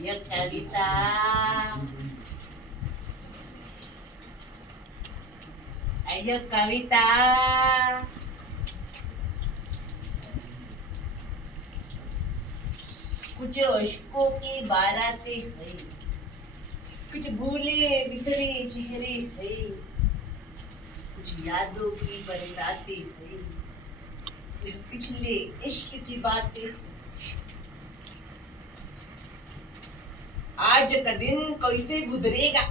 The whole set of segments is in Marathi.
ये कविता अय्यो कविता कुछ अशकों की बारातें है, कुछ भूले बिखरे चेहरे है, कुछ यादों की बरसातें है, फिर पिछले इश्क की बातें। आज का दिन कैसे गुजरेगा,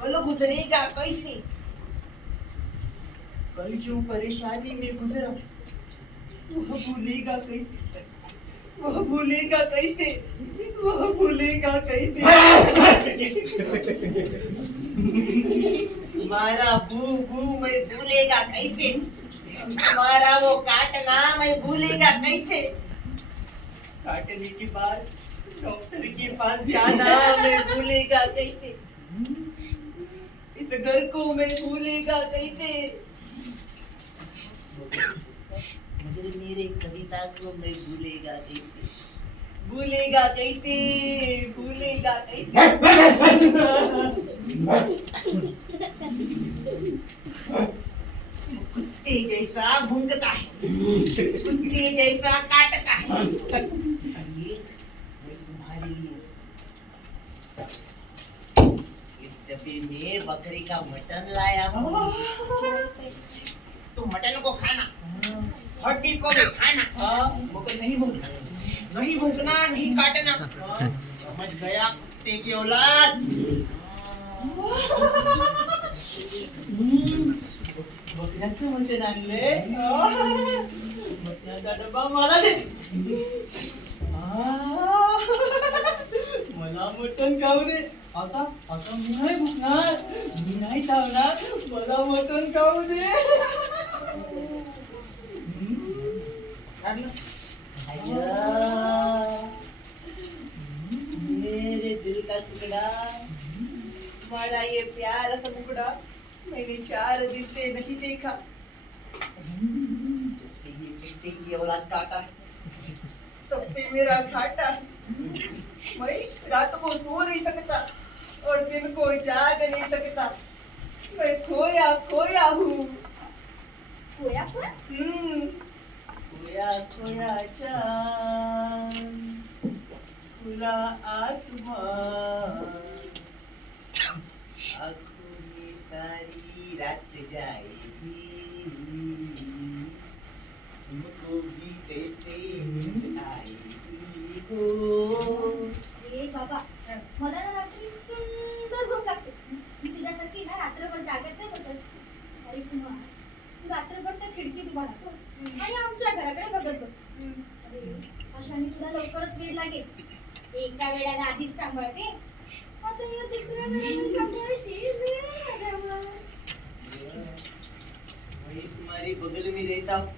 कल गुजरेगा कैसे, कल जो परेशानी में गुजरा वह भूलेगा कैसे, वह भूलेगा कैसे, वह भूलेगा कैसे। मारा बू बू मैं भूलेगा कैसे, मारा वो काटना मैं भूलेगा कैसे, काटने के बाद डॉक्टर के पास जाना मैं भूलेगा कैसे, इस घर को मैं भूलेगा कैसे। मुझे मेरे कविता को मैं भूलेगा कैसे, भूलेगा कैसे, भूलेगा कैसे। कुत्ते जैसा भूंकता है, कुत्ते जैसा काटता है, ये मैं तुम्हारे लिए इस डब्बे में बकरी का मटन लाया हूँ। तो मटन को खाना, हड्डी को भी खाना, मगर नहीं भूखना, नहीं भूखना, नहीं काटना। समझ गया कुत्ते की औलाद। बकऱ्याचं मटण आणले, मटणाचा डब्बा मला दे। मला मटण खाऊ दे। आता आता मी नाही भुकणार, मी नाही चावणार, मला मटण खाऊ दे। मेरे दिल का टुकड़ा, तुम्हारा ये प्यार का टुकड़ा मैंने 4 दिन से नहीं देखा। ये बेटे की औलाद काटा, तब से मेरा घाटा। मैं रात को सो नहीं सकता और दिन को जाग नहीं सकता। मैं खोया खोया हूँ। खोया पण? खोया खोया चांद, खुला आसमान, आँखों में सारी रात जाएगी, तुमको भी कैसे नींद आएगी हो। ए बाबा, मला ना रात्री सुंदर झोप लागते. मी तुझ्यासारखी ना रात्रभर जागत नाही बसत. अरे तू रात्रभर त्या खिडकीत उभा राहतोस आणि आमच्या घराकडे बघत बसतो. अरे अशाने तुला लवकरच वेळ लागेल. एका वेळेला आधीच सांभाळते, आता या दुसऱ्या वेळेला सांभाळते वेळ माझ्यावर. मैं तुम्हारे बगल में रहता हूँ,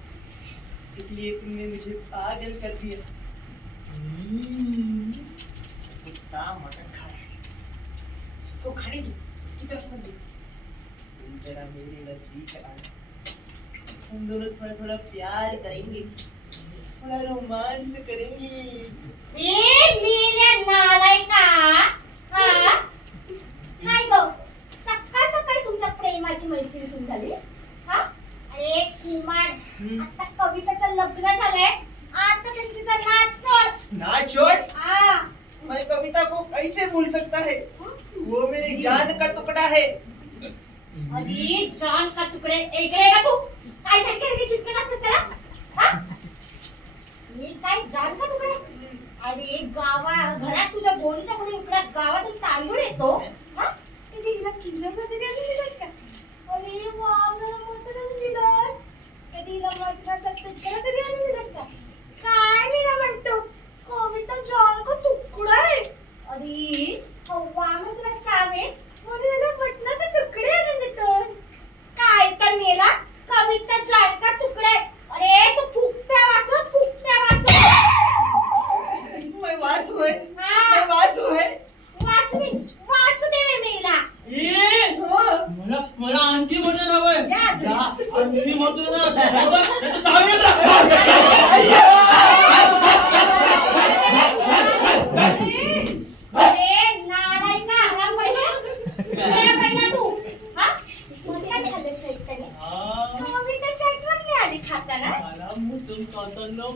इसलिए तुमने मुझे पागल कर दिया। कुत्ता मटन खा रहा है, उसको खाने दो, उसकी तरफ मत देखो। तुम जरा मेरे नजदीक आना, हम दोनों थोड़ा प्यार करेंगे, थोड़ा रोमांस करेंगे। ए मेल्या नालायका, हा काय गो, सकाळ सकाळी तुमच्या प्रेमाची मैत्री सुरू झाली. हा अरे कुमार, आता कविताचं लग्न झालंय, आता तिचा नाच सोड. नाच छोड़? हाँ, मैं कविता को कैसे भूल सकता है, वो मेरी जान का टुकड़ा है। अरे जान का तुकडे ऐकले का तू? काय सारखे चिटकन असतं त्याला? हा? हे काय जान का तुकडे? अरे घरात तुझ्या गोणीच्या कोणी इकडे गावातून तांदूळ येतो. हा? कधी हिला किल्ल्यामध्ये दिलास का? अरे वावरा मटणच दिलास. कधी हिला मटणाचा तुकडा तरी आणून दिलास का? काय मीरा म्हणतो, कविता जान का तुकडा आहे. अरे हवा मग तुला कामे म्हणून याला मटणाचे तुकडे आणून देतोस. काय तर मेला, कविता जान का तुकडे. अरे तू फुकत्या वाचत, फुकत्या वाचत. मैं वासु है, हाँ. मैं वासु है। वासुदेव मेला. मला आणखी मोठं नाव आहे. द्या अजून. आणखी मोठं नाव.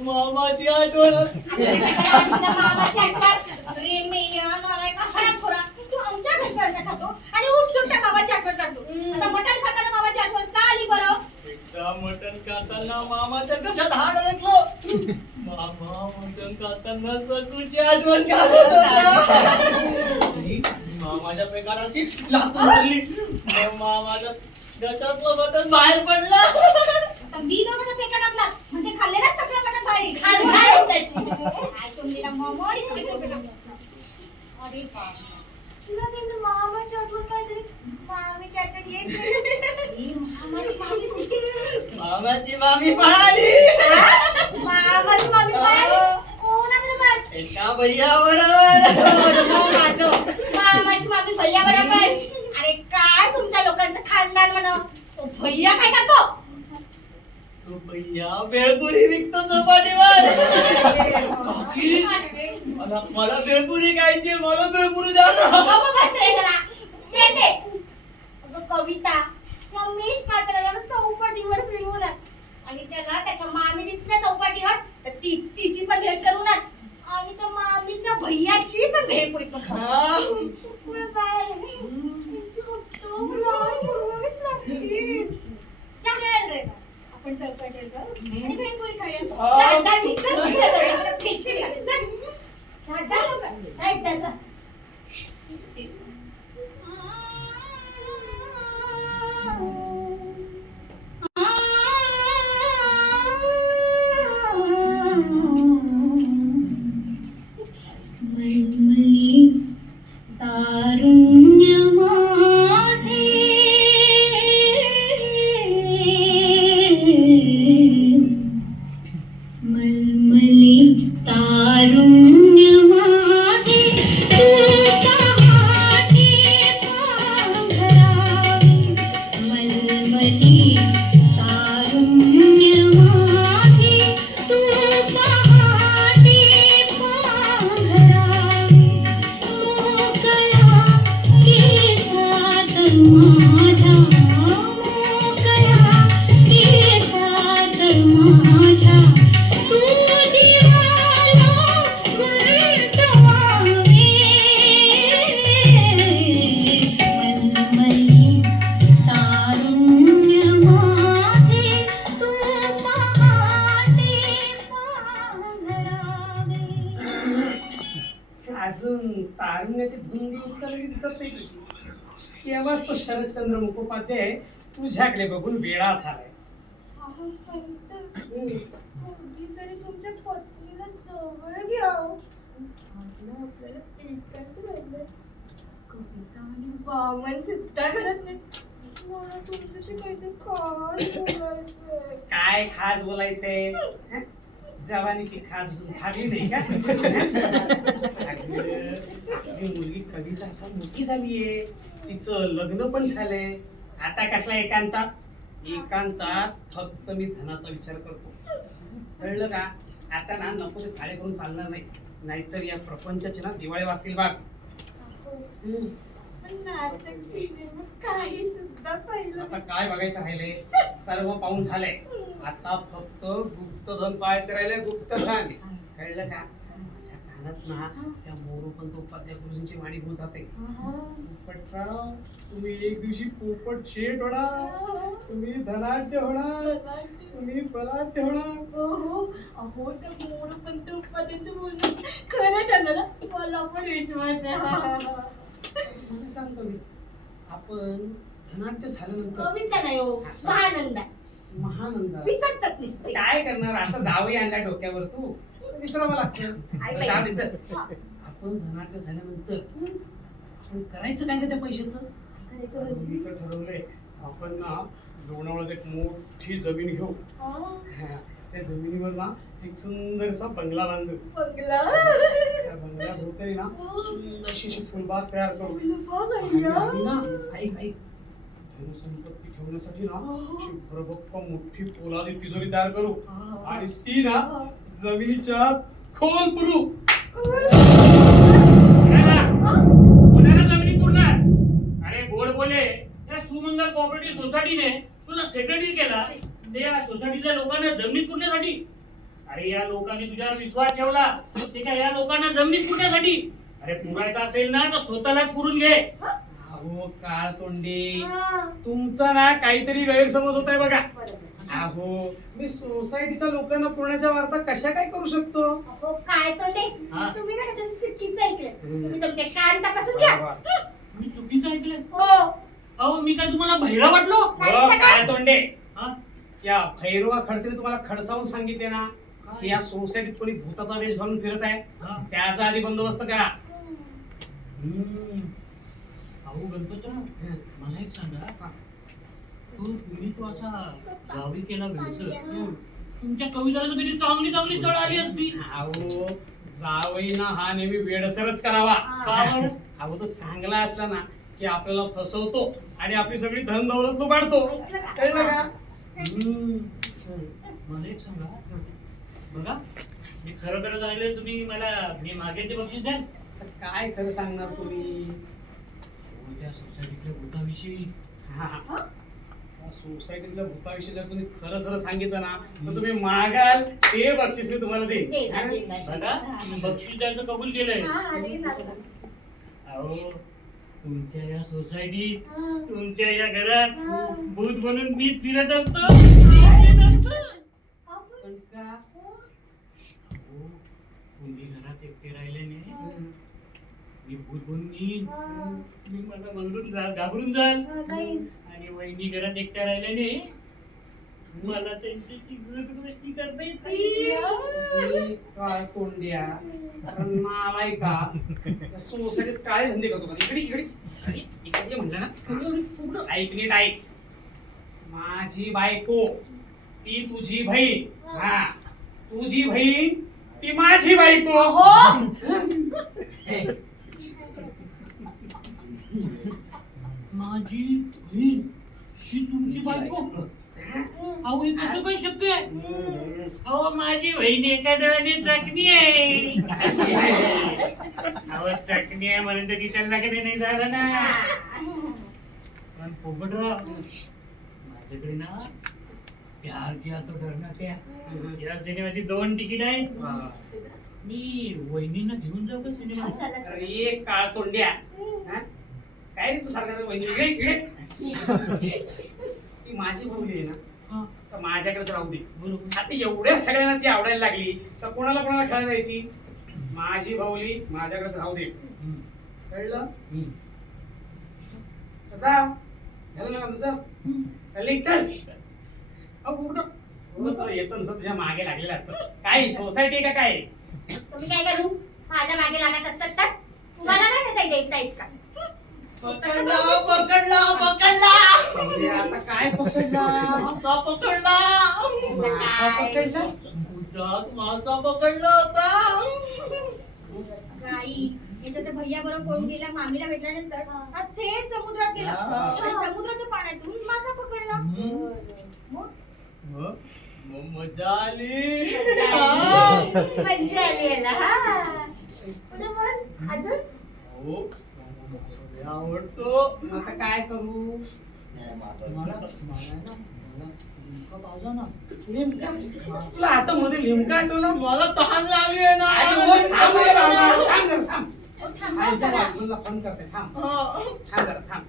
मामाची आठवण. कशाला तुला मामाची आठवण? अरे मेल्या नालायका हरामखोरा. तू आमच्या घरी अन्न खातो आणि उठसूट मामाची आठवण काढतो. आता मटण खाताना मामाची आठवण का आली बरं? एकदा मटण खाताना मामाच्या कशात हात अडकलो. मामा मटण खाताना सकूची आठवण काढत होता. मी मामाच्या पेकाडाची लाथून मारली. मग मामाच्या गटातलं मटण बाहेर पडलं. आता मी दोघांना फेका टाकला म्हणजे खाल्लेला सगळं मटण बाहेर घाल घाल त्याची. काय तुम्हीला ममोडी खायचं बेटा. अरे बाप. तुला नेमकं मामाची आठवण काढली. मामीची आठवण येत नाही. मामाची मामी कुठे? मामाची मामी पळाली. मामाची मामी पळाली. कोण आपलं बाळ? एका भैयाबरोबर. मामाची मामी भैया बरोबर. अरे काय तुमच्या लोकांचं खानदान म्हणा. तो भैया काय करतो? तो भैया बेळपुरी विकतो चपाटीवर. मला बेळपुरी खायची. मला बेळपुरी द्या ना. बाबा बस रे जरा. दे दे. अगं कविता रमेश पात्राला चौपाटीवर फिरवून आण. आणि त्याला त्याच्या मामी दिसल्या चौपाटीवर तर तिची पण भेट करून आण. आणि त्या मामीच्या भैयाची पण भेट पुरी पण खाऊ. हा. पुढं काय? झोपतो. बरोबरच लागली. चालेल रे. आपण चौपाटीवर जाऊ आणि भेळपुरी खाऊया. जा, जा, निघ, जा. भेटशील का? जा. जा, जा लवकर. जा, जा, जा. मलमली तारुण्य माझे मलमली तारुण्य माझे तू पहाटे पांघरावीस मलमली तारुण्य माझे तू पहाटे पांघरावीस मोकळा केसात माझ्या मोकळा केसात माझ्या तू जीवाला गुंतवावे मलमली तारुण्य माझे तू पहाटे पांघरावे. अजून तारुण्याची धुंदी उत्तरही दिसत नाही तुझी. तेव्हाच तो शरदचंद्र मुखोपाध्याय तुझ्याकडे बघून वेळा झालाय. तरी तुमच्या पत्नीला जवळ घ्या. आपल्याला एकांत राहिलंय. कविता आणि वामन सुद्धा घरात नाही. मला तुमच्याशी काहीतरी खास बोलायचंय. काय खास बोलायचंय? हं? जवानीची खास अजून भागली नाही का? अगं, आपली मुलगी कविता आता मोठी झालीये. तिचं लग्न पण झालंय. आता कसला एकांतात? एकांतात फक्त मी धनाचा विचार करतो. कळलं का? आता ना नको ते चाळे करून चालणार नाही. नाहीतर या प्रपंचाचे ना दिवाळे वाजतील बाग. पण नाटक सिनेमा काही सुद्धा पाहिलं आता काय बघायचं राहिलंय? सर्व पाहून झालंय. आता फक्त गुप्तधन पाहायचं राहिलंय. गुप्तधन. कळलं का? माझ्या कानात ना त्या मोरोपंत उपाध्याय गुरुजींची वाणी होत जाते. पोपटराव, तुम्ही एक दिवशी पोपट शेठ होणार. तुम्ही धनाढ्य होणार. तुम्ही बलाढ्य होणार. अहो त्या मोरोपंत उपाध्यायचं बोलणं खरं ठरलं ना. मला पण विश्वास आहे. मला सांगतो मी, आपण धनाढ्य झाल्यानंतर कविता नाही हो, महानंदा महानंद विसरतात नुसते. काय करणार? असं जावई आणला डोक्यावर तू विसरावं लागतं. आई जाऊ दे, चल. आपण धनाढ्य झाल्यानंतर आपण करायचं काय का त्या पैशाचं? मी तर ठरवलंय, आपण ना लोणावळ्यात एक मोठी जमीन घेऊ. त्या जमिनीवर ना एक सुंदरसा बंगला बांधू. बंगला त्या बंगल्याभोवती ना सुंदरशी अशी फुलबाग तयार करू. आणि ना ऐक धनसंपत्ती ठेवण्यासाठी ना अशी भरभक्क मोठी पोलादी तिजोरी तयार करू. आणि ती ना जमिनीच्या खोल पुरू. कोणाला जमिनी पुरणार? अरे गोड बोले, या सुमंगल कोऑपरेटिव्ह सोसायटीने तुला सेक्रेटरी केला. त्या सोसायटीच्या लोकांना जमिनी पुरण्यासाठी अरे या लोकांनी तुझ्यावर विश्वास ठेवला ते काय या लोकांना जमिनीत कुठ्यासाठी अरे पुरायचं असेल ना तर स्वतःलाच पुरून घे. अहो काळ तोंडे तुमचा ना काहीतरी गैरसमज होत आहे बघा. अहो मी सोसायटीच्या लोकांना पुरण्याच्या वार्ता कशा काय करू शकतो. अहो, काय तोंडे हा. तुम्ही ना काहीतरी चुकीचं ऐकलं. तुम्ही तुमचे कान तपासून घ्या. मी चुकीचं ऐकलं. हो अहो मी काय तुम्हाला भैरा वाटलो. नाही तर काय? काय तोंडे हा? या भैरवा खडसेने तुम्हाला खडसावून सांगितले ना की या सोसायटीत कोणी भूताचा वेश घालून फिरत आहे त्याचा आधी बंदोबस्त करा. अहो गणपतराव मला एक सांगा तो असा गावी केला वेळसर तुमच्या कविताला तर तरी चांगली चांगली तळ आली असती. अहो जावई ना हा नेहमी वेडसरच करावा. का बरं? अहो तो चांगला असला ना की आपल्याला फसवतो आणि आपली सगळी धन दौलत तो काढतो. कळलं का? मला एक सांगा बघा मी खरं खरं सांगितलं तुम्ही मला मी मागे ते बक्षीस द्याल. तर काय खरं सांगणार तुम्ही. त्या सोसायटीतल्या भूताविषयी हा. त्या सोसायटीतल्या भूताविषयी जर तुम्ही खरं खरं सांगितलं ना तर तुम्ही मागाल ते बक्षीस मी तुम्हाला देईन. देणार, देणार. बघा तुम्ही बक्षीस द्यायचं कबूल केलंय. हा, देणार. अहो तुमच्या या सोसायटीत तुमच्या या घरात भूत म्हणून मी फिरत असतो. पण का? अहो, तुम्ही घरात एकटे राहिले नाही मी भूत बनून येईन. तुम्ही मला बघून जाल घाबरून जाल आणि वहिनी घरात एकट्या राहिल्याने मला त्यांच्याशी गोष्टी करता येते. काय तोंड्या नालाय का सोसायटीत काय धंदे करतो का? इकडे इकडे इकडे म्हणलं ना ऐक नीट ऐक. माझी बायको ती तुझी बहीण. हा तुझी बहीण ती माझी बायको. माझी बहीण ही तुमची बायको. अहो हे कसं काय शक्य आहे. अहो माझी बहीण एका डोळ्याने चकणी आहे. अहो चकणी आहे म्हणून तर तिच्या लग्न नाही झालं ना. पण पोपटराव माझ्याकडे ना प्यार किया तो डरना क्या या सिनेमाची 2 तिकीट आहेत. मी वहिनींना घेऊन जाऊ का सिनेमा. अरे काळ तोंड्या हा? काय रे तू सारखा वहिनी इकडे इकडे ती माझी भावली आहे ना तर माझ्याकडे राहू दे. बरोबर. आता एवढ्या सगळ्यांना ती आवडायला लागली तर कोणाला कोणाला खेळायला जायची. माझी भावली माझ्याकडेच राहू दे. कळलं. जा झालं ना तुझं. चल चल. येतो नुसतं तुझ्या मागे लागलेलं असतं. काय सोसायटी का काय. तुम्ही काय करू माझ्या मागे लागत असतात तर तुम्हाला नाही देता येत का. पकडला पकडला पकडला आता काय पकडला. मासा पकडला मासा पकडला? समुद्रात मासा पकडला होता. गाई याच्या भैया बरोबर कोण गेला मामीला भेटल्यानंतर हा थेट समुद्रात गेला आणि समुद्राच्या पाण्यातून मासा पकडला. मजा आली. मज्जा आली याला. हा बरोबर. अजून हो आवडतो. आता काय करू. तुला आता मध्ये लिमका आठवला. मला तहान लागली आहे ना. वाचमनला फोन करते. थांब थांब जरा थांब.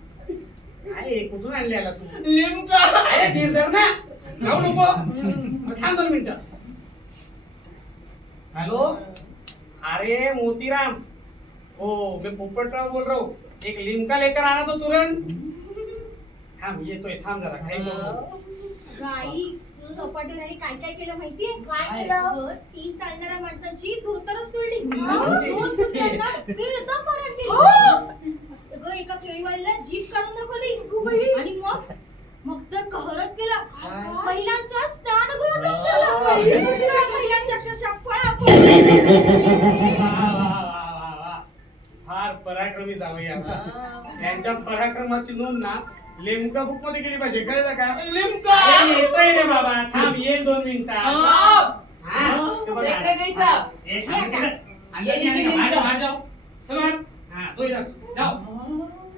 काय कुठून आणले आला तू. लिमका. अरे धीर धर ना. जाऊ नको. थांब 2 मिनिटं. हेलो अरे मोतीराम. हो मैं पोपटराव बोल रहा हूँ. एक लिमका लेकर आना तो तुरंत. थांब येतोय. थांब जरा काही करू. गाई कपाटेराने काय काय केलं माहितीये. काय केलं. 3 चालणाऱ्या माणसांची धोतरच सोडली. 2 कुत्र्यांना एकदम मारहाण केली. एका केळीवालीला जीभ काढून दाखवली आणि मग तर कहरच केला. महिलांच्या स्नानगृहात जाऊन शिरला. महिलांच्या अक्षरशः फार पराक्रमी जावई आता. त्यांच्या पराक्रमाची नोंद ना लिमका बुक मध्ये केली पाहिजे. कळलं का. लिमका. अरे, येतोय रे बाबा. थांब ये 2 मिनिटात.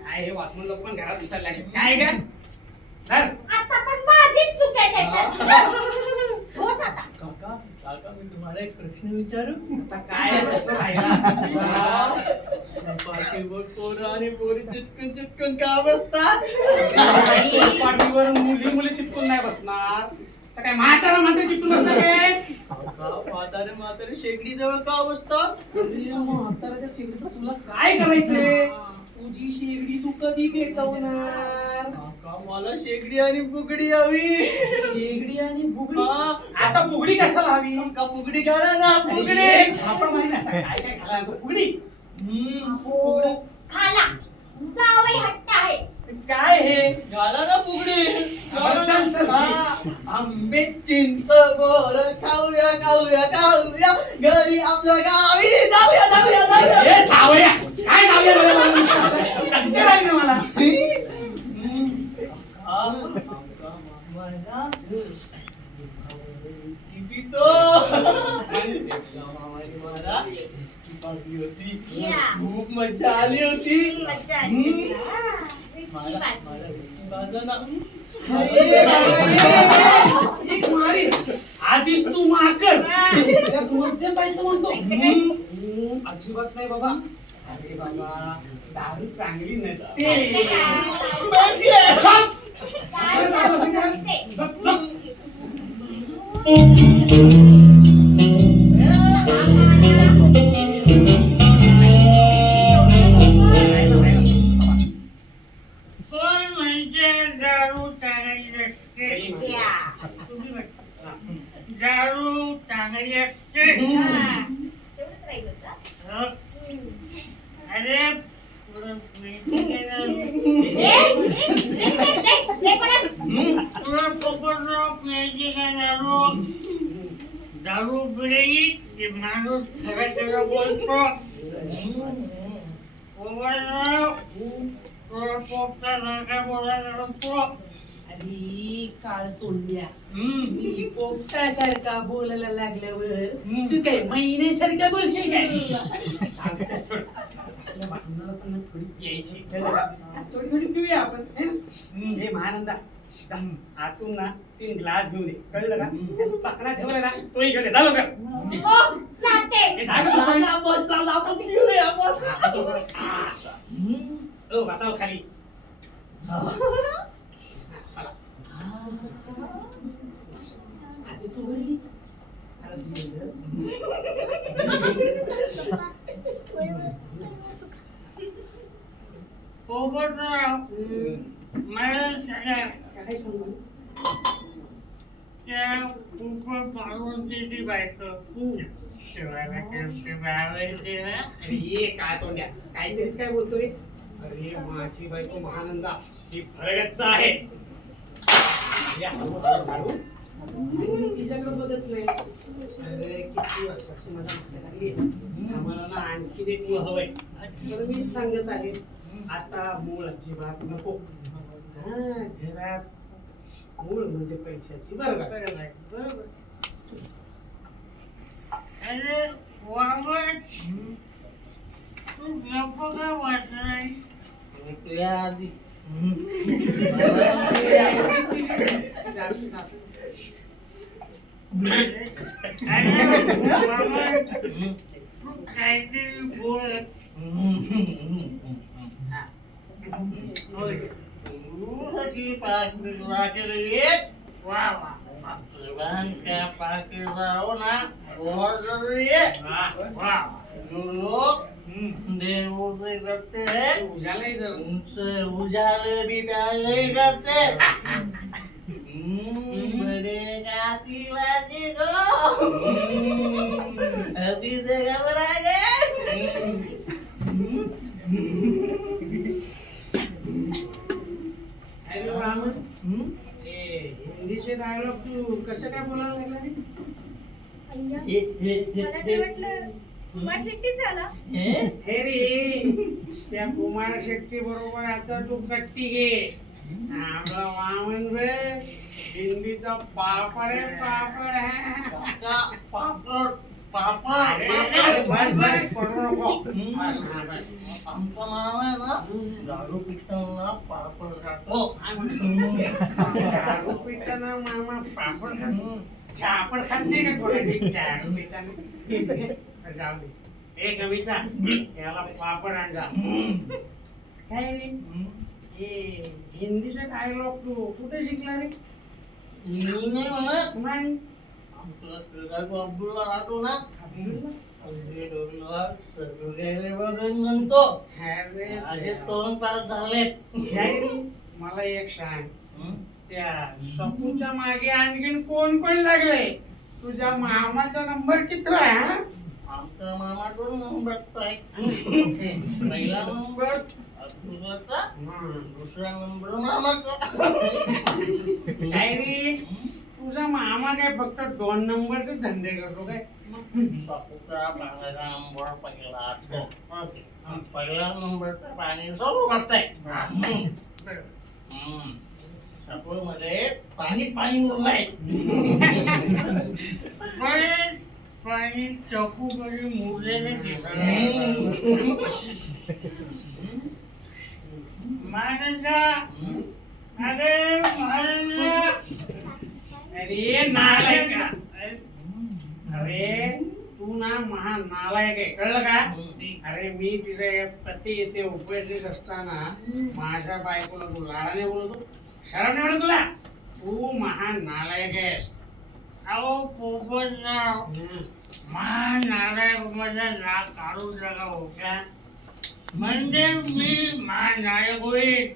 हे वाचमन लोक पण घरात दिसायला लागले. काय ग आता पण माझीच चूक आहे त्याच्यात. बस आता. काका काका मी तुम्हाला एक प्रश्न विचारू आता काय प्रश्न राहिला? पाठीवर पोरं आणि पोरी चिटकून चिटकून का बसतात? पाठीवर मुली मुली चिटकून नाही बसणार तर काय म्हातारा म्हातारी चिटकून बसणार काय? काका म्हातारे म्हातारे शेगडी जवळ का बसतात? अरे म्हाताराच्या शेगडीचं तुला काय करायचंय? तुझी शेगडी तू कधी पेटवणार? काका मला शेगडी आणि बुगडी हवी. शेगडी आणि बुगडी. हा. आता बुगडी कशाला हवी? का बुगडी घाला ना बुगडी. अरे, आपण माहिती नाही असं काय काय घालायला तो बुगडी. हो, खाला. जावई हट्ट आहे. काय हे? घाला ना बुगडी. बरं, चल, चल. हा. आंबे चिंच गोड खाऊया खाऊया खाऊया घरी आपल्या गावी जाऊया जाऊया जाऊया. हे जावया. काय जावया झालं? चक्कर आली ना मला. या. खूप मजा आली होती. मज्जा आली. हा, विस्की मला पाजली. विस्की पाजा ना. एक मारी. आधीच तू माकड. त्याला तू मध्यम पाहिजे म्हणतो. अजिबात नाही बाबा. अरे बाबा दारू चांगली नसते. काय? झप, झप. कोण म्हणजे दारू चांगली असते या. तुम्ही म्हणता. दारू चांगली असते हा. तेवढंच राहिलं होतं. हो. अरे पुढं माहिती आहे ना? दे परत. तुला पकडलो पाहिजे का दारू दारू पिलेली ते माणूस खरं खरं बोलतो पकडलो तुला पोपटा नका बोलायला नको. अरे काळ तोंड्या. हम्म. मी पोपटासारखा बोलायला लागल्यावर तू काय महिन्यासारखा बोलशील काय? आमच्या सोड. आपल्या भांडणाला पण थोडी प्यायची. थोडी थोडी पिऊया आपण हे? हे महानंदा जा आतून ना 3 ग्लास घेऊन ये कळलं का? आणि चकना ठेवला ना तोही घेऊन ये. जा लवकर. हो, जाते. हे झालं का आपण? आपण चला आपण पिऊया आपण. असं, असं. ओ, बसावं खाली. आधीच उघडली. आता दिलं. पोपटराव मला सांगा काय सांगू? त्या खूप पार्वतीची बायको शिवायला केमते आवडते ना. अरे काय तोंड्या काय तेच काय बोलतो रे? अरे माझी बायको महानंदा ही फरगतच आहे. या, हळू. आणि तिच्याकडे बघत नाही. अरे किती वर्षाची माझा हात लागली. आम्हाला ना आणखी एक मूळ हवंय. तर मीच सांगत आहे आता मूळ अजिबात नको. हा घरात मूळ म्हणजे पैशाची बरोबर. बरोबर. अरे वावर तू गप्प का वाचलाय? तुया आधी. जास्त जास्त. अरे वावर तू काहीतरी बोल. होय. ऊसाची पाकळी वाटली. वा वा. त्या पाकिटावर ना ऑर्डर वा वा. लोग देवते करते हैं उजाला इधर. उनसे उजाले भी प्यारे करते बड़े गाती बाजी को अभी से घबरा गए. हॅलो रामन. हिंदीचे डायलॉग तू कसं काय बोलायला लागला रे? मला तर वाटलं कुमार शेट्टी झाला. हे रे त्या कुमार शेट्टी बरोबर आता तू कट्टी घे. आपला वामन रे हिंदीचा पापड आहे पापड आहे. पापड़ पापड़ अरे बस बस पडू नको. आमचा मामा आहे ना दारू पिताना पापड खातो. दारू पिताना मामा पापड खातो. पापड खात नाही का कोणाची दारू पिताना? जाऊ दे. ए कविता याला पापड आणजा. काय रे? हे हिंदीचा डायलॉग तू कुठे शिकला रे? मी नाही म्हणत. नाही. आमचा शेजारी अब्दुल्ला राहतो ना, अरे रविवार सगळे बघून म्हणतो अरे माझे 2 तास झालेत. काय रे? मला एक सांग, त्या सपूच्या मागे आणखीन कोण कोण लागले? तुझ्या मामाचा नंबर किती आहे? हा? आमचा मामा 2 नंबरचा आहे. पहिला नंबर अब्दुल्लाचा, दुसरा नंबर मामाचा. काय रे? तुझा मामा काय फक्त 2 नंबरचे धंदे करतो काय? बापूचा पाण्याचा नंबर पहिला असतो. पहिला नंबरचा पाणी चालू करताय. मध्ये पाणी पाणी मुरलंय. पाणी चकू कधी मुरलेले महाराजा अरे महाराजा अरे नालायक का? अरे तू ना महान नालायक आहे, कळलं का? अरे मी तिथे पती येते उपस्थित असताना माझ्या बायकोला तू लाडाने बोलतो. शरम नाही वाटत तुला? तू महान नालायक आहेस. अहो पोपटराव महानारायण माझा नाक काढून नका होता. म्हणजे मी महानायक होईल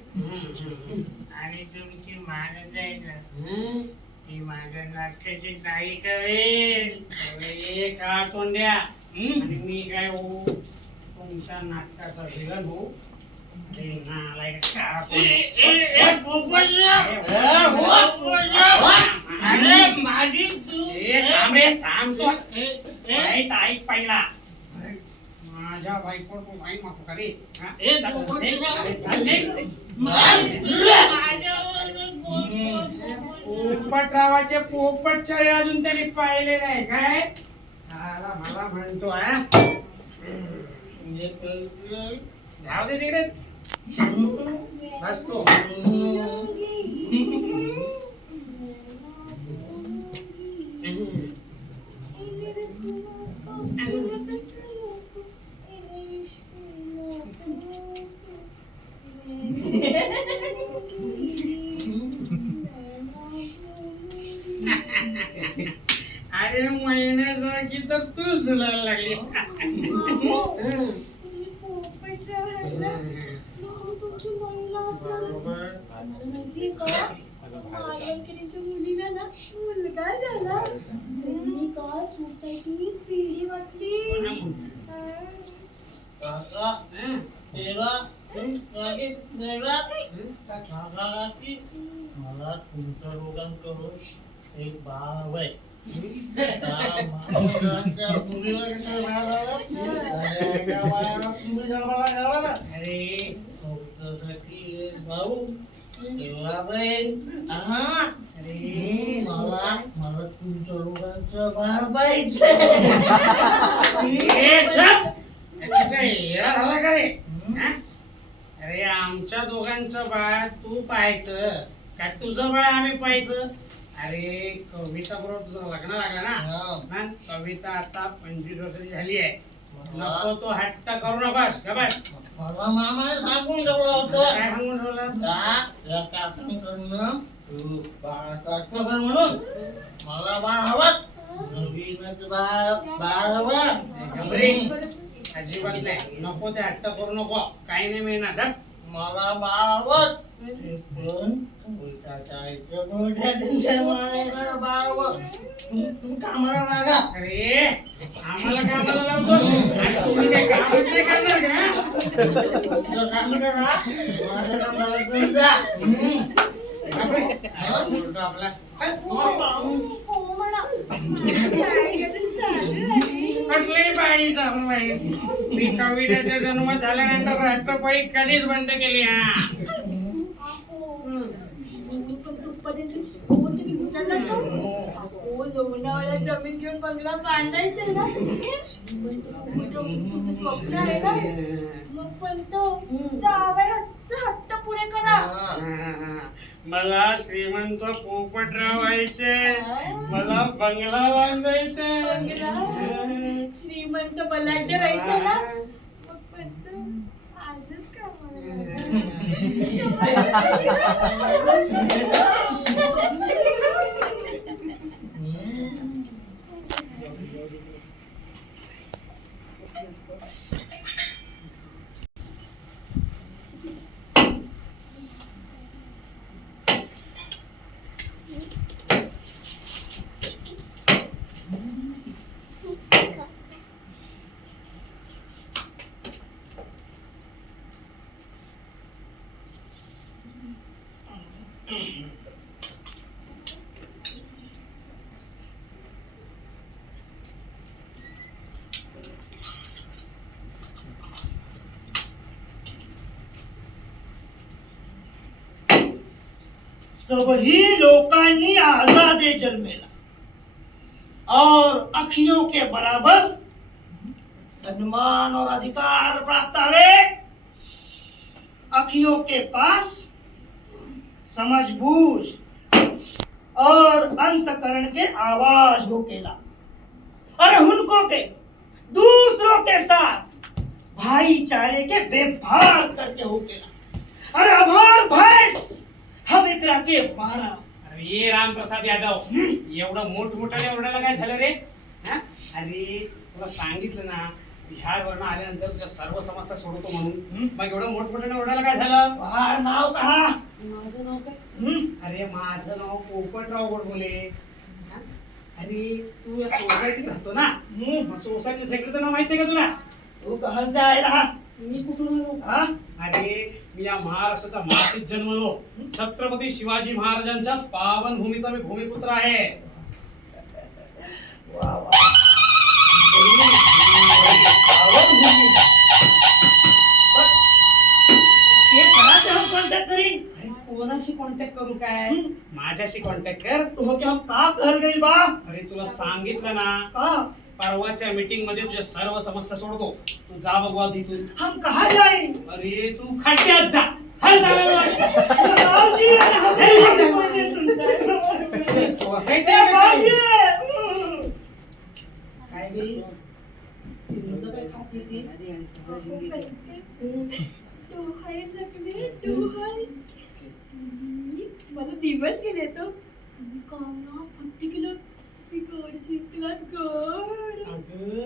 आणि तुमची महाराज आहे ना ती माझ्या नाट्याची नायिका होईल. अरे का तोंड्या, आणि मी काय हो तुमच्या नाटकाचा विलन हो? अरे नालायक का तोंड्या. पोपटराव अरे माझी तू थांब तू. ऐक पहिला. माझ्या बायको तू नाही माफ करे. पोपटरावाचे पोपट चळे अजून तरी पाहिले नाही काय? मला म्हणतो जाऊ दे तिकडे बसतो. अरे महिन्यासारखी तर तूच झुलायला लागली. मुलीला ना मुलगा झाला. मी काय सोसायटी पिढी वाटली. काका तेरा काकी तेरा काका काकी मला तुमच्या दोघांकडून एक बाळ आहे. त्या बाळाच्या मुलीवर बाळ तुम्ही जन्माला घाला ना. अरे तुमच्यासाठी एक भाऊ तेव्हा बहीण. अरे मला मला तुमच्या दोघांचं बाळ पाहिजे. येडा झाला का रे? अरे आमच्या दोघांचं बाळ तू पाहायचं का तुझं बाळ आम्ही पाहायचं? अरे कविता बरोबर तुझं लग्न लागलं ना? कविता आता 25 वर्षाची झाली आहे. नको तो हट्ट करू नकोस. मला मामा सांगून ठेवलं होतं काय सांगून ठेवलं? का काकांकडनं तू बाळाचा खबर म्हणून मला बाळ हवं. नवीनच बाळ हवं. अजिबात नाही. नको ते हट्ट करू नको. काही नाही मिळणार. मला बाळ हवं. ते पण उलटाच्या आईच्या मोठ्या त्यांच्या मायला बाळ हवं. तुम्ही कामाला लागा. अरे आम्हाला कामाला लावतोस आणि तुम्ही काय कामच नाही करणार का? तुझं काम करा, माझं काम मला करून जा. बोलतो आपला. हो म्हणा. कुठलीही पाणी चालू नाही. मी कवितेचा जन्म झाल्यानंतर राष्ट्रपती कधीच बंद केली. तुम्ही विचारलं का? लोणावळ्यात जमीन घेऊन बंगला बांधायचंय ना तुझं स्वप्न आहे ना मग पण तो जावयाचा हट्ट पुढे करा मला श्रीमंत पोपटराव व्हायचे मला बंगला बांधायचे श्रीमंत बलाढ्य व्हायचं ना मग पण तो आजच का सभी लोकांनी आजादे जन्मेला और अखियों के बराबर सम्मान और अधिकार प्राप्त हवे। अखियों के पास समझबूझ और अंतकरण के आवाज होकेला। अरे उनको के दूसरों के साथ भाईचारे के व्यवहार करके होकेला। अरे हमार भैंस हम एकरा के मारा। अरे रामप्रसाद यादव एवढं मोठमोठ्याने ओरडायला काय झालं रे हा? अरे तुला सांगितलं ना बिहारवरनं आल्यानंतर तुझ्या सर्व समस्या सोडवतो म्हणून मग एवढं मोठमोठ्याने ओरडायला काय झालं बाहर नाव कहा? माझं नाव काय अरे माझं नाव पोपटराव गोडबोले हा? अरे तू या सोसायटीत राहतो ना मग सोसायटी सेक्रेटरीचं नाव माहिती आहे का तुला तू कहा जायला? मी कुठून आलो हा? अरे मी या महाराष्ट्राच्या मातीत जन्मलो छत्रपती शिवाजी महाराजांच्या पावन भूमीचा मी भूमिपुत्र आहे वाह वाह पावन भूमि। ये कहाँ से हम कांटेक्ट करी? अरे कोणाशी कॉन्टॅक्ट करू काय माझ्याशी कॉन्टॅक्ट कर तो क्या हम का कहल गई बा? अरे तुला सांगितलं ना का? परवाच्या मीटिंग मध्ये तुझ्या सर्व समस्या सोडतो तू जा बघवा तिथून हम कहा जाए? अरे तू खड्ड्यात जा चल जा बाबूजी, हमारी कोई नहीं सुनता है। सोसायटी ए बाबूजी, काय बे चिंच काय खात येते मला दिवस गेले तो काम ना किती किलो गोड चिंकलात गोड अगं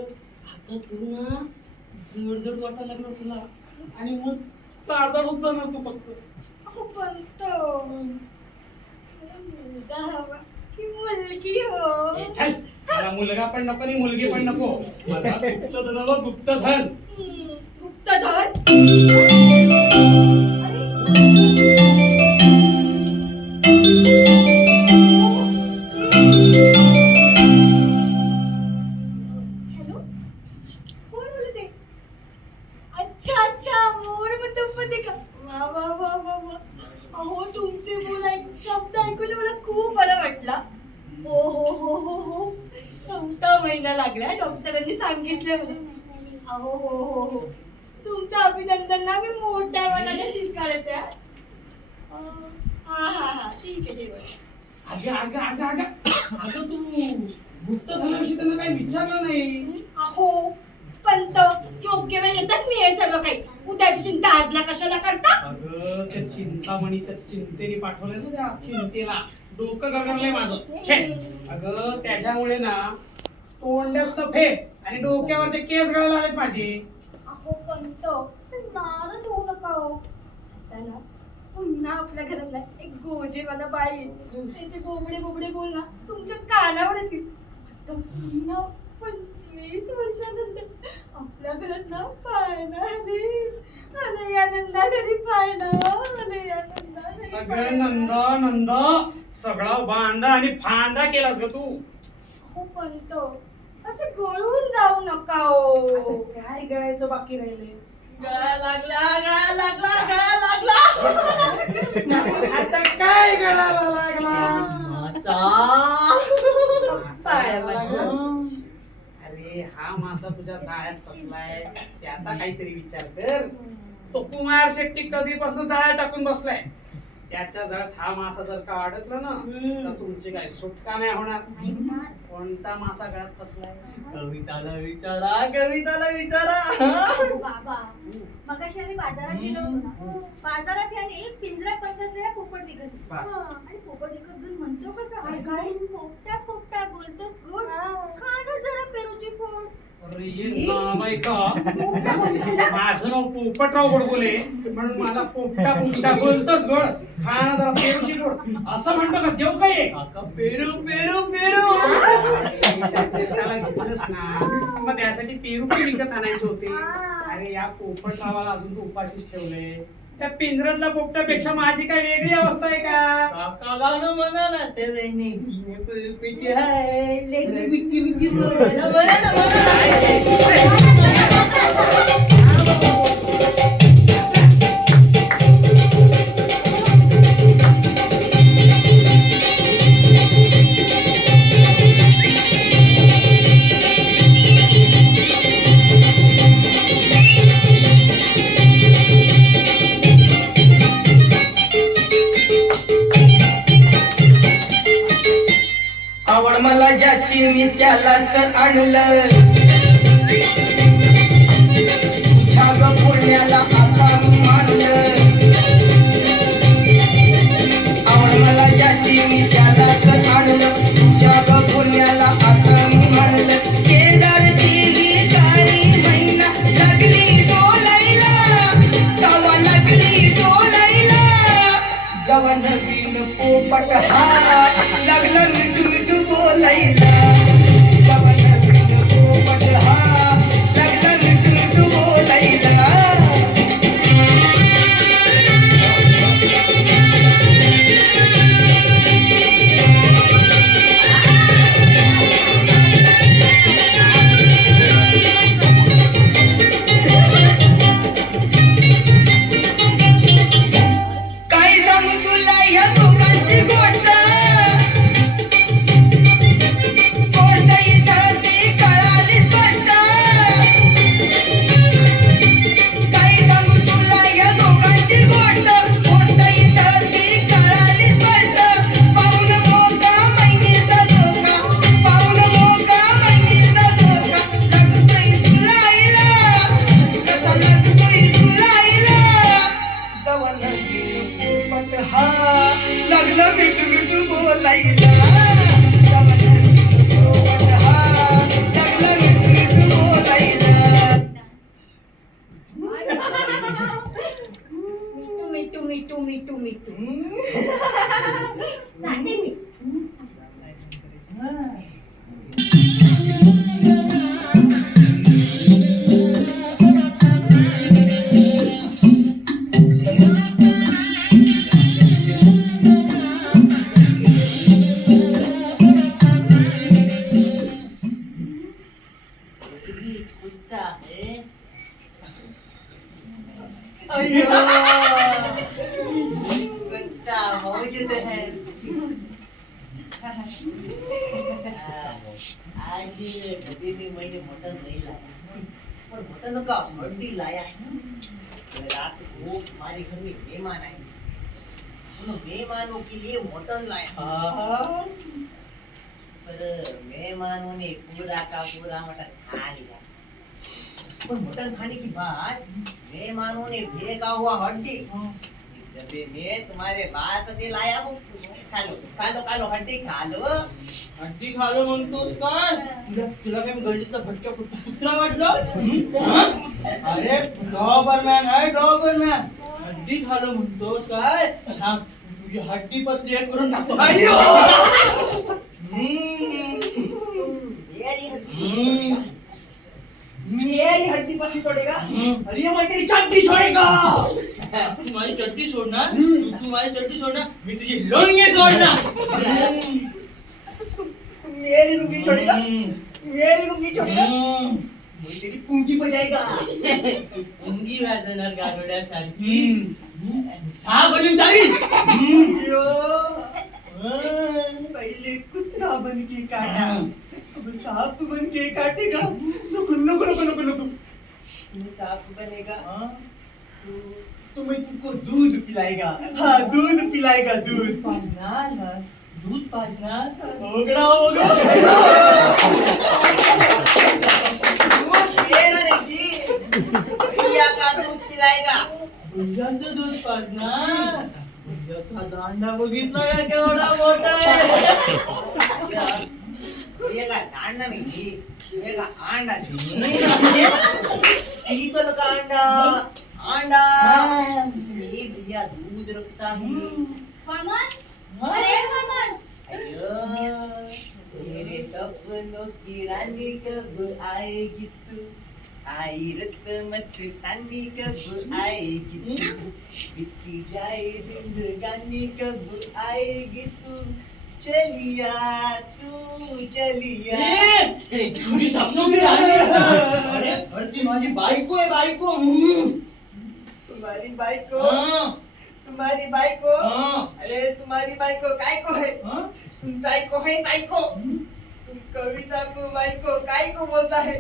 आता तू ना जड जड वाटायला लागलं तुला आणि मग चारदार होत जाणार तू फक्त पण तो मला मुलगा हवा की मुलगी हो ए, चल मला मुलगा पण नको आणि मुलगी पण नको मला गुप्तधन हवं, गुप्तधन गुप्तधन हॅलो कोण बोलते अच्छा अच्छा मोर मध्ये का वा वा वा वा वा अहो तुमचे बोल शब्द ऐकून मला खूप बरं वाटला हो हो हो हो हो 4 महिना लागला डॉक्टरांनी सांगितलं मला अहो हो हो हो तुमचं अभिनंदन ना मी मोठ्या मनाने स्वीकारते हा हा हा ठीक आहे अगं अगं अगं अगं अगं तू गुप्तधनाविषयी त्यांना काही विचारलं नाही अहो पंत योग्य वेळ येतच मी हे सगळं काही उद्याची चिंता आजला कशाला करता अगं त्या चिंतामणीच्या चिंतेने पाठवलंय ना त्या चिंतेला डोकं गरगरलंय माझं छे अगं त्याच्यामुळे ना तोंडातलं फेस आणि डोक्यावरचे केस गळायला आलेत माझे अहो पंत नाराज होऊ नका हो आता ना पुन्हा आपल्या घरातला एक गोजेवाला बाई येईल त्याचे बोबडे बोबडे बोल ना तुमच्या कानावर येतील आता पुन्हा 25 वर्षानंतर आपल्या घरात ना पायना आले या नंदा घरी पायना आले या नंदा घरी अगं पायना. नंदा नंदा सगळा बांधा आणि फांदा केलास ग तू हो पंत असे गळून जाऊ नका हो काय गळायचं बाकी राहिले गळा लागला आता काय गळायला लागला मासा अरे हा मासा तुझ्या जाळ्यात फसलाय त्याचा काहीतरी विचार कर. तो कुमार शेट्टी कधीपासून जाळ्यात टाकून बसलाय. त्याच्या जाळ्यात हा मासा जर का अडकला ना तर तुमची काय सुटका नाही होणार. कोणता मासा गळ्यात फसलाय? कविताला विचारा, कविताला विचारा. बाबा मगाशी आम्ही बाजारात गेलो होतो ना. बाजारात याने पिंजऱ्यात बंद असलेला पोपट विकत घेतला. आणि पोपट विकत घेऊन म्हणतो कसं काय पोपटा पोपटा बोलतोस गोड खा ना जरा पेरूची फोड. अरे ये नालायका. माझं नाव पोपटराव गोडबोले म्हणून मला पोपटा पोपटा बोलतोस गोड खाणं जरा पेरूची गोड असं म्हणतो का देव काय? काका पेरू पेरू पेरू. त्याला घेतलंच ना मग त्यासाठी पेरू पण विकत आणायचे होते. अरे या पोपटरावाला अजून तू उपाशीच ठेवले. त्या पिंजऱ्यातल्या पोपटापेक्षा माझी काय वेगळी अवस्था आहे का? काका गाणं म्हणा ना ते रेनी पिटी हाय लेकरी बिक्की बिक्की म्हणा म्हणा आवड मला ज्याची मी त्यालाच आणलं. तुझ्या ग पुण्याला आता मी मानलं. आवड मला ज्याची मी त्यालाच आणलं. तुझ्या ग पुण्याला आता मी मानलं. शेजारची भिकारी मैना लागली डोलायला. गावा लागली डोलायला. जवा नवीन पोपट हा लागलं मिठू मिठू बोलायला. जवा नवीन पोपट हा लागलं मिठू मिठू बोलायला. काय सांगू तुला या दोघांची गोष्ट. गोष्ट इथं ती कळाली स्पष्ट. काय सांगू तुला या दोघांची गोष्ट. गोष्ट इथं ती कळाली स्पष्ट. पाऊन मोका मैनीचा धोका. पाऊन मोका मैनीचा धोका. लागतोय झुलायला. कसा लागतोय झुलायला. जवा नवीन पोपट हा लागलं मिठू मिठू बोलायला. जवा नवीन पोपट हा लागलं मिठू मिठू बोलायला. मिठू मिठू मिठू मिठू मिठू नाते मी. कुत्ता है. कुत्ता मौजूद है. आज डब्बे में मैंने मटन नहीं लाया पर मटन का हड्डी लाया है. रात को हमारे घर में मेहमान आए. उन मेहमानों के लिए मटन लाया पर मेहमानों ने पूरा का पूरा मटन खा लिया. पर मटन खाने के बाद मेहमानों ने फेंका हुआ हड्डी डब्बे में तुम्हारे बात ते लाया हूँ. खा लो खा लो खा लो हड्डी खा लो. हड्डी खालो म्हणतोस काय? तुला काय गळीतला भटक्या कुत्रा वाटलं? अरे डॉबरमॅन आहे डॉबरमॅन. हड्डी खालो म्हणतोस काय? थांब, तुझी हड्डी पसली एक करून टाकतो. अय्यो. मेरी हड्डी मेरी हड्डी पसली तोड़ेगा. अरे मैं तेरी चड्डी छोड़ेगा. तू माझी चड्डी सोडणार. तू माझी चड्डी सोडणार. मी तुझी लोंगी सोडणार. मेरी लुंगी छोड़ेगा. मेरी लुंगी छोड़ेगा. मैं तेरी पूंजी बजाएगा. मुंगी वाजवणार गाडोड्यासारखी. सहा बजून जाईल. पहले कुत्ता बन के काटा, अब सांप बन के काटेगा। नको नको नको नको नको। तू सांप बनेगा। तो मैं तुमको दूध पिलाएगा। हाँ, दूध पिलाएगा, दूध पाजना, दूध पाजना होगा होगा। दूध ये ना जी, भैया का दूध पिलाएगा। भैयाचं दूध पाजना, भैयाचा दांडा बघितला का केवढा मोठा आहे? भैया का दांडा नहीं जी, भैया का अंडा जी। पीतल का अंडा, अंडा। ये भैया दूध रखता है। वामन, अरे वामन, अयो, तेरे सपनों की रानी कब आएगी तू? आई रत मस्तानी कब आएगी तू? बीती जाए जिंदगानी कब आएगी तू? चलिया तू चलिया। तुझी सपनों की रानी आहे. अरे ती माझी बायको आहे, बायको. तुम्हारी बाइको, हाँ, तुम्हारी बाइको। हाँ. अरे तुम्हारी बाइको काय को है? हाँ? तुम साइको है साइको। तुम कविता को बाइको काय को बोलता है?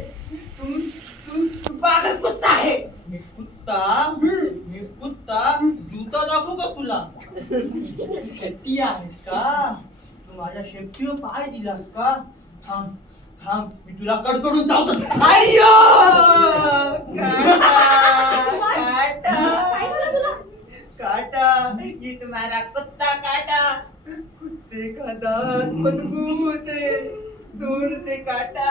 तुम पागल कुत्ता है। मी कुत्ता जूता दाखवू का तुला? शेट्टी आहेस का? तू माझ्या शेपटीवर पाय दिलास का? थांब थांब, मी तुला कडकडून चावतो. अय्यो काटा काय झालं तुला? काटा, ये तुम्हारा कुत्ता काटा। कुत्ते का दांत मजबूत है, दूर से काटा।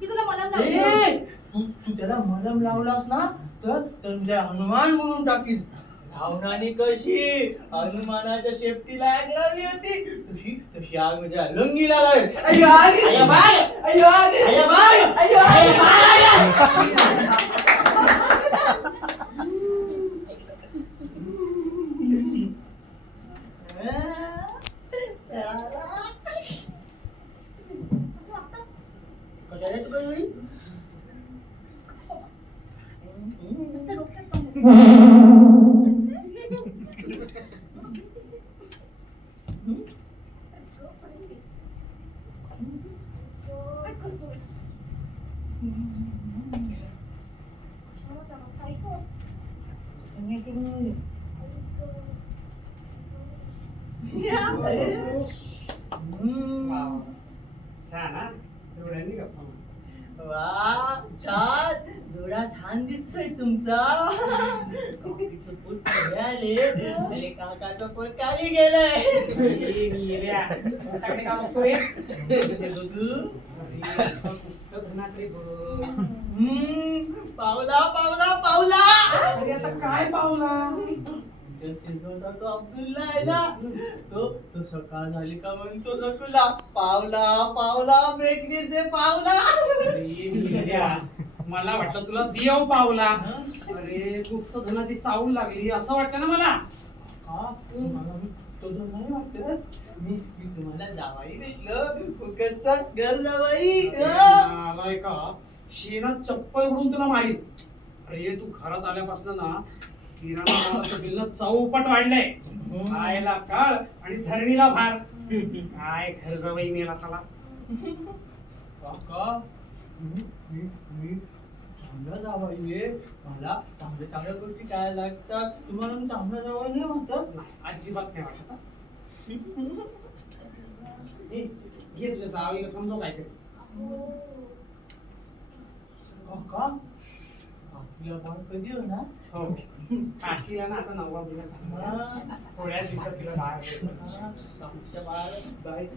मी तुला मलम लावते. ए, तू त्याला मलम लावलास ना तर तुझ्या हनुमान म्हणून टाकील. लावणाने कशी हनुमानाच्या शेपटीला आग लावली होती तशी तशी आग माझ्या लंगीला लागेल. अय्यो आग, अय्यो बाय, अय्यो आग, अय्यो बाय, अय्यो अय्यो बाय. असं वाटतं? कशाला तू काय वेळी? नुसतं डोक्यात चाललंय. काय करतोस? ऐकतो. छान हा जोड्यांनी गप्पा मार. वा, छान जोडा छान दिसतोय तुमचा. काकीचं पोट मिळाले आणि काकाचं पोट खाली गेलंय. ए, नीऱ्या, पोटाकडे का बघतोय? ते बघू. गुप्तधनाकडे बघ. पावला पावला पावला. अरे आता काय पावला? सिंधूचा तो अब्दुल्ला आहे ना, तो सकाळ झाली का म्हणतो सकुला पावला पावला बेकरी से पावला. अरे नीऱ्या, मला वाटलं तुला देव पावला. अरे गुप्तधनाची चावून लागली असं वाटतं ना मला. का? मला तो जो नाही वाटत. मी तुम्हाला जावाई भेटलं, फुकटचा घर जावाई. आलाय का शेणात चप्पल उडून तुला मारील. अरे तू घरात आल्यापासून ना किराणा मालाचं बिल चौपट वाढलंय. खायला काळ आणि धरणीला भार. काय घर जावई मेला चला. काका, मी चांगला जावाई आहे. मला चांगल्या चांगल्या गोष्टी काय लागतात. तुम्हाला मी चांगला जावाई नाही म्हणतात. अजिबात नाही वाटत हा. ए, घे तुझ्या जावईला समजाव काहीतरी. काका, काकीला बाळ कधी होणार? हो काकीला ना आता 9वा महिना झाला. थोड्याच दिवसात तिला बाहेर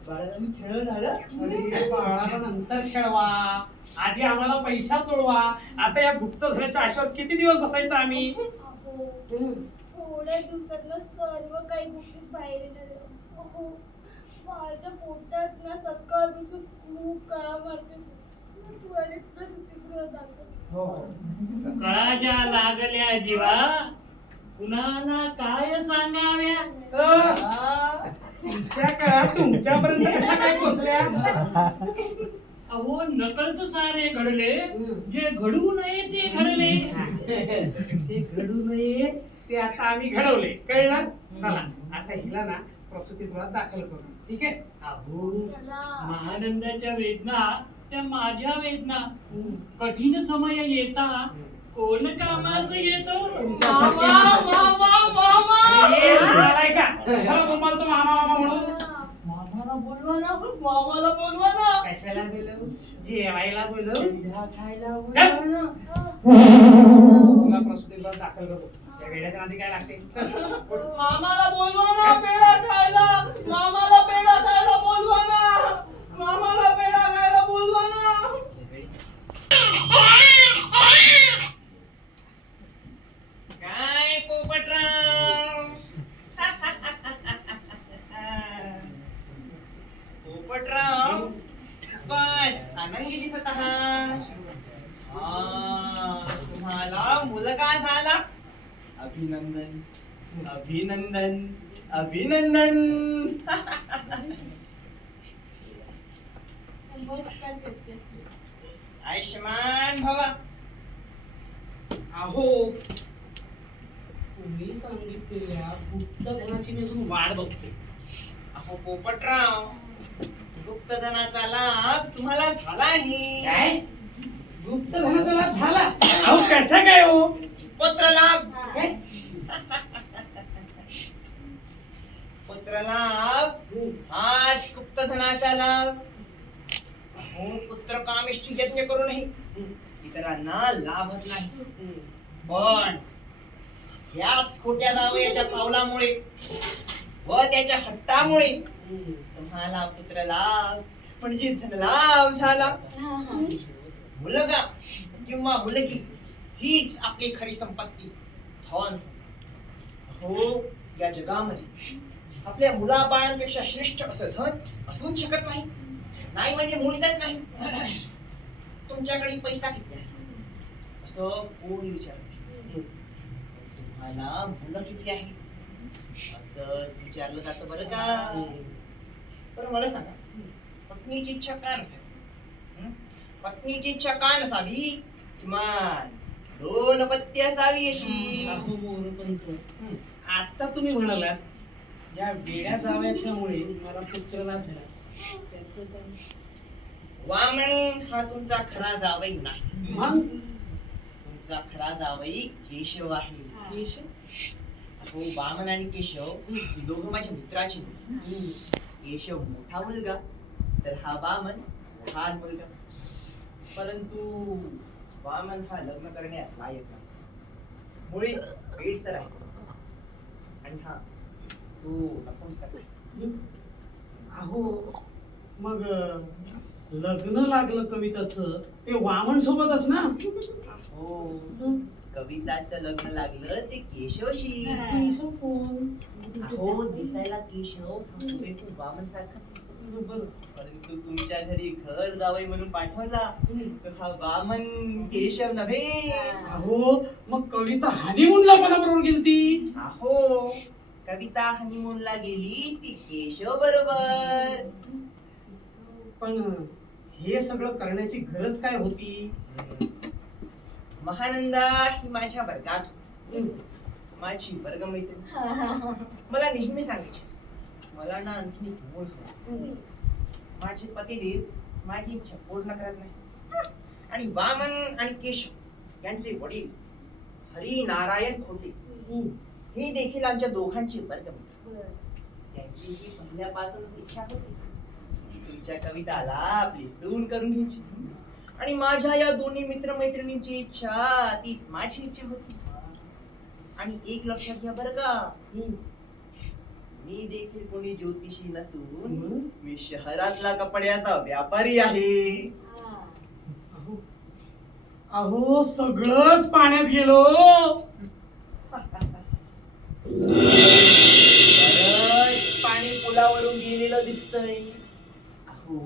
बाळाला मी खेळणार. अरे बाळाला नंतर खेळवा, आधी आम्हाला पैसा तोडवा. आता या गुप्तधनाच्या आशावर किती दिवस बसायचं आम्ही? अहो, थोड्या दिवसातलं सर्व काही गोष्टी बाहेर येणार आहे. अहो, माझ्या पोटात ना सकाळपासून खूप काळा मारते. तू आणि तुला सुट्टीगृह दाखव. हो कळाच्या लागल्या जीवा कुणाला काय सांगाव्या. तुमच्या काळात तुमच्यापर्यंत कशा काय पोहोचल्या? अहो नकळत सारे घडले, जे घडू नये ते घडले. जे घडू नये ते आता आम्ही घडवले, कळलं? चला आता हिला ना प्रसूतीगृहात दाखल करू. ठीक आहे? अहो चला. महानंदाच्या वेदना त्या माझ्या वेदना कठीण समय येता कोण कामाचं येतो तुमच्यासाठी अरे, नालाय का? कशाला बोलवाल तो मामा मामा म्हणून? मामाला बोलवा ना, मामाला बोलवा ना. कशाला बोलवू? जेवायला बोलवू? शिरा खायला चल. बोलवा ना. तुला प्रसूतीगृहात दाखल करू. त्या वेड्याच्या नादी काय लागते? चल. मामाला बोलवा ना पेढा खायला, मामाला पेढा खायला बोलवा ना, मामाला पेढा खायला बोलवा ना. काय पोपटराव पोपटराव पण आनंदी दिसत आहात. तुम्हाला मुलगा झाला. अभिनंदन अभिनंदन अभिनंदन. आयुष्यमान भवा. अहो तुम्ही सांगितलेल्या गुप्तधनाची मी अजून वाट बघते. अहो पोपटराव, गुप्तधनाचा लाभ तुम्हाला झालाही. काय? गुप्तधनाचा लाभ झाला? अहो कसा काय हो? पत्र लाभ. काय? पत्र लाभ हाच गुप्तधनाचा लाभ. अहो पुत्र कामेष्टी यज्ञ करूनही इतरांना लाभत नाही. पण या खोट्या जावयाच्या पावलामुळे व त्याच्या हट्टामुळे तुम्हाला पुत्र लाभ म्हणजे धनलाभ झाला. मुलगा किंवा मुलगी हीच आपली खरी संपत्ती, धन. हो या जगामध्ये आपल्या मुलाबाळांपेक्षा श्रेष्ठ असं धन असूच शकत नाही. नाही म्हणजे मुळीतच नाही. तुमच्याकडे पैसा किती आहे असं कोणी विचारलं. तुम्हाला मुलं किती आहे असं विचारलं जातं बरं का. तर मला सांगा, पत्नीची इच्छा का नसावी? पत्नीची इच्छा का नसावी? किमान 2 पत्नी असावी अशी. अहो मोरपंत, आता तुम्ही म्हणालात या वेड्या जावयाच्यामुळे मला पुत्र लाभ झाला. त्याचं काय? वामन हा तुमचा खरा जावई नाही. मग तुमचा खरा जावई केशव आहे. केशव? अहो वामन आणि केशव ही दोघं माझ्या मित्राची मुलं. केशव मोठा मुलगा तर हा वामन लहान मुलगा. परंतु वामन हा लग्न करण्यास लायक नाही. मुळे वेड तर आहे आणि हा तो नपुंसक आहे. अहो मग लग्न लागलं कविताचं ते वामन सोबतच ना? अहो कविताचं लग्न लागलं ते केशवशी. केशव कोण? अहो दिसायला केशव खूप वामन सारखा, परंतु तुमच्या घरी घर जावई म्हणून पाठवला तर हा वामन केशव नव्हे. अहो मग कविता हनीमूनला कोणाबरोबर गेलती? अहो कविता हनीमूनला गेली ती केशव बरोबर. पण हे सगळं करण्याची गरज काय होती? महानंदा ही माझ्या वर्गात होती. माझी वर्गमैत्रीण. मला नेहमी सांगायची मला ना आणखी एक मूल हवं. माझे पतिदेव माझी इच्छा पूर्ण करत नाही. आणि वामन आणि केशव यांचे वडील हरी नारायण खोटे हे देखील आमच्या दोघांचे वर्गमित्र. त्यांची ही पहिल्यापासून इच्छा होती तुमच्या कविताला आपली सून करून घ्यायची. आणि माझ्या या दोन्ही मित्रमैत्रिणींची इच्छा तीच माझी इच्छा होती. आणि एक लक्षात घ्या बरं का, मी देखील कोणी ज्योतिषी नसून मी शहरातला कपड्याचा व्यापारी आहे. अहो सगळंच पाण्यात गेलो. बरंच पाणी पुलावरून गेलेलं दिसतंय. अहो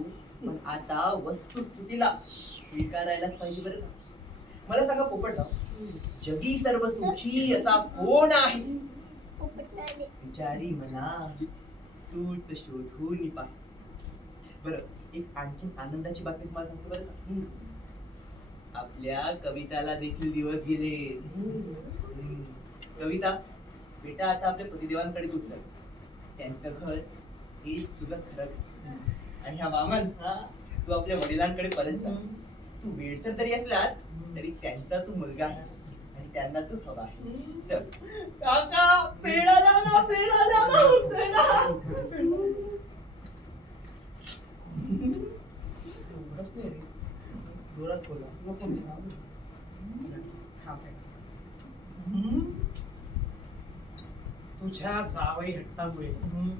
पण आता वस्तुस्थितीला स्वीकारायलाच पाहिजे बरं का. मला सांगा पोपटराव, जगी सर्व सुखी असा कोण आहे? विचारी मला तूच शोधून पाह. बरं एक आणखी आनंदाची बातमी तुम्हाला सांगतो बरं का. आपल्या कविताला देखील दिवस गेले. कविता बेटा आता आपल्या पतिदेवांकडे तूच चाल. त्यांचं घर हेच तुझं खरं घर. आणि हा वामन तू आपल्या वडिलांकडे परत जा. तू वेडसर तरी असलास तरी त्यांचा तू मुलगा आहे आणि त्यांना तू हवा आहे. चल. काका पेढा द्या ना, पेढा द्या ना, पेढा. एवढंच नाही रे. जोरात बोला. नको ना. खा पेढा. तुझ्या जावई हट्टामुळे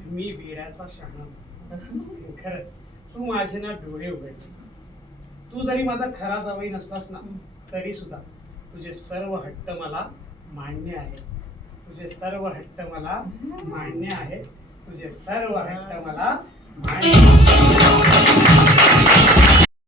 मी वेड्याचा शहाणा. खरंच तू माझे ना डोळे उघडतेस. तू जरी माझा खरा जावई नसलास ना तरी सुद्धा तुझे सर्व हट्ट मला मान्य आहे. तुझे सर्व हट्ट मला मान्य आहे. तुझे सर्व हट्ट मला मान्य